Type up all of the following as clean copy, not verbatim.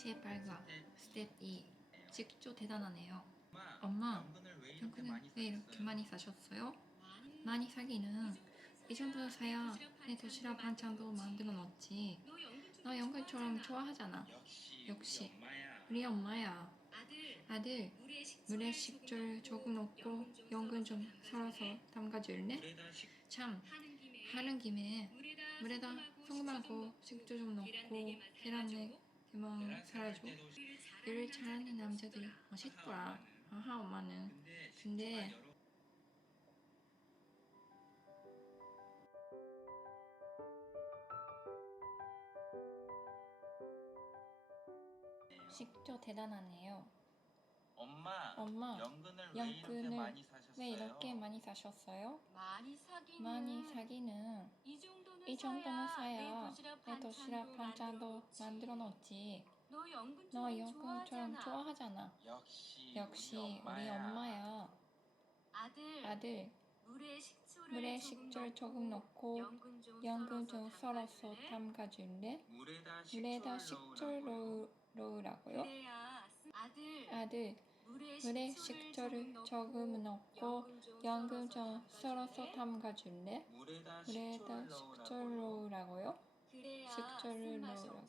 제8과 스텝 2 직조 대단하네요. 엄마, 연근을 왜 이렇게 많이 사셨어요? 많이 사기는 이 정도 사야 내 도시락 반찬도 만들어 놓지. 너 연근처럼 좋아하잖아. 역시 우리 엄마야. 아들, 물에 식초를 조금 넣고 연근 좀 썰어서 담가줄래? 참, 하는 김에 물에다 소금하고 식초 좀 넣고 계란에 그만 살아줘. 요리를 잘하는 남자들이 멋있더라. 아하, 엄마는. 근데 식초 대단하네요. 엄마, 연근을 왜 이렇게 많이 사셨어요? 많이 사기는 이 정도는 사야 내 도시락 반찬도 만들어 놓지. 너 연근처럼 좋아하잖아. 역시 우리 엄마야. 아들, 물에 식초를 조금 넣고 연근 좀 썰어서 담가줄래? 물에다 식초를 넣으라고요? 아들, 물에 식초를 조금 넣고 연근 좀 썰어서 담가줄래? 물에다 식초를 넣으라고요? 식초를 넣으라고.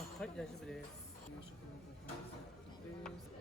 はい、大丈夫です。夕食のご飯セットです。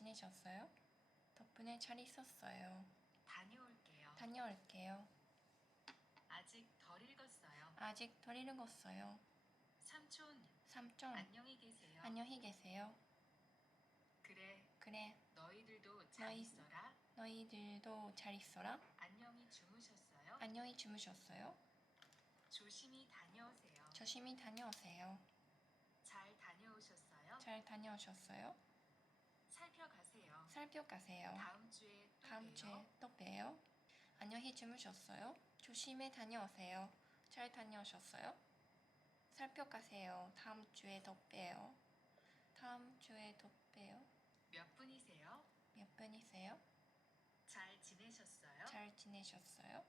지내셨어요? 덕분에 잘 있었어요. 다녀올게요. 다녀올게요. 아직 덜 읽었어요. 아직 덜 읽었어요. 삼촌, 삼촌, 안녕히 계세요. 안녕히 계세요. 그래, 너희들도 잘 너희- 있어라. 너희들도 잘 있어라. 안녕히 주무셨어요? 안녕히 주무셨어요? 조심히 다녀오세요. 조심히 다녀오세요. 잘 다녀오셨어요? 잘 다녀오셨어요? 살펴가세요. 살펴가세요. 다음 주에 또 다음 봬요. 주에 또 봬요. 안녕히 주무셨어요? 조심히 다녀오세요. 잘 다녀오셨어요? 살펴가세요. 다음 주에 또 봬요. 다음 주에 또 봬요. 몇 분이세요? 몇 분이세요? 잘 지내셨어요? 잘 지내셨어요?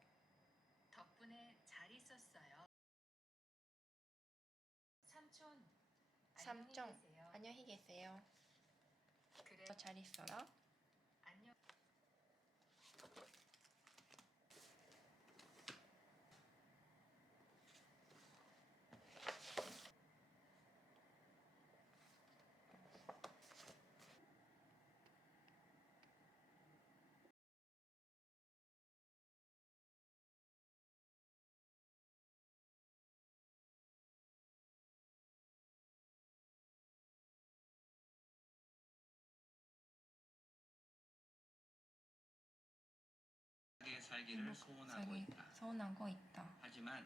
덕분에 잘 있었어요. 삼촌, 삼촌, 안녕히 계세요. 안녕히 계세요. 그래, 잘 있어라. 안녕. 행복하게 살기를 소원하고 있다. 소원하고 있다. 하지만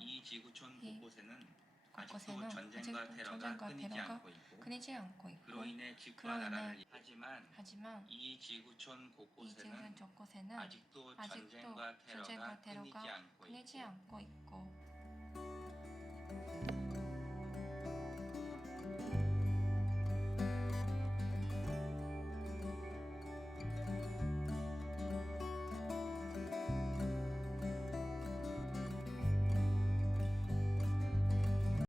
이 지구촌 곳곳에는 아직도 곳곳에는 전쟁과 아직도 테러가 전쟁과 끊이지 테러가 않고 있고 끊이지 않고 있고 그로 인해 집과 그로 인해 나라를 하지만 하지만 이 지구촌 이 곳곳에는 지금 곳곳에는 아직도 전쟁과 테러가 끊이지 않고 끊이지 있고 않고 있고